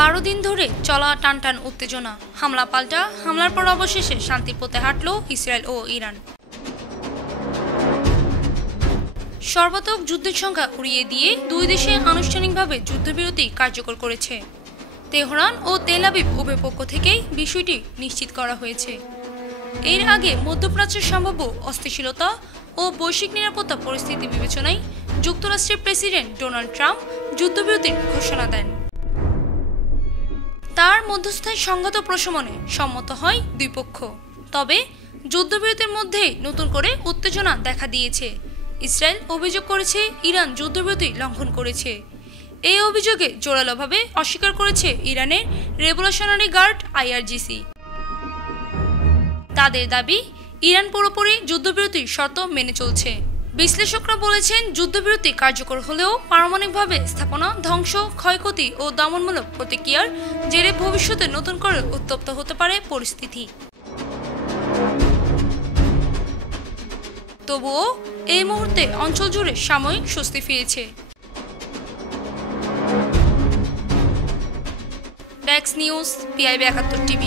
12 দিন ধরে চলা টানটান উত্তেজনা, হামলা পাল্টা হামলার পর অবশেষে শান্তির পথে হাঁটল ইসরায়েল ও ইরান। সর্বাত্মক যুদ্ধের সংখ্যা উড়িয়ে দিয়ে দুই দেশে আনুষ্ঠানিকভাবে যুদ্ধবিরতি কার্যকর করেছে। তেহরান ও তেল আবিব উভয় পক্ষ থেকেই বিষয়টি নিশ্চিত করা হয়েছে। এর আগে মধ্যপ্রাচ্যের সম্ভাব্য অস্থিতিশীলতা ও বৈশ্বিক নিরাপত্তা পরিস্থিতি বিবেচনায় যুক্তরাষ্ট্রের প্রেসিডেন্ট ডোনাল্ড ট্রাম্প যুদ্ধবিরতির ঘোষণা দেন। তার মধ্যস্থায় সংঘাত প্রশমনে সম্মত হয় দুই পক্ষ। তবে যুদ্ধবিরতির মধ্যেই নতুন করে উত্তেজনা দেখা দিয়েছে। ইসরায়েল অভিযোগ করেছে ইরান যুদ্ধবিরতি লঙ্ঘন করেছে। এই অভিযোগে জোরালোভাবে অস্বীকার করেছে ইরানের রেভলিউশনারি গার্ড IRGC। তাদের দাবি, ইরান পুরোপুরি যুদ্ধবিরতির শর্ত মেনে চলছে। বিশ্লেষকরা বলেছেন, যুদ্ধবিরতি কার্যকর হলেও পারমাণবিকভাবে স্থাপনা ধ্বংস, ক্ষয়ক্ষতি ও দমনমূলক প্রতিক্রিয়ার জেরে ভবিষ্যতে নতুন করে উত্তপ্ত হতে পারে পরিস্থিতি। তবুও এই মুহূর্তে অঞ্চল জুড়ে সাময়িক স্বস্তি ফিরেছে। Desk news, PIB 71 TV।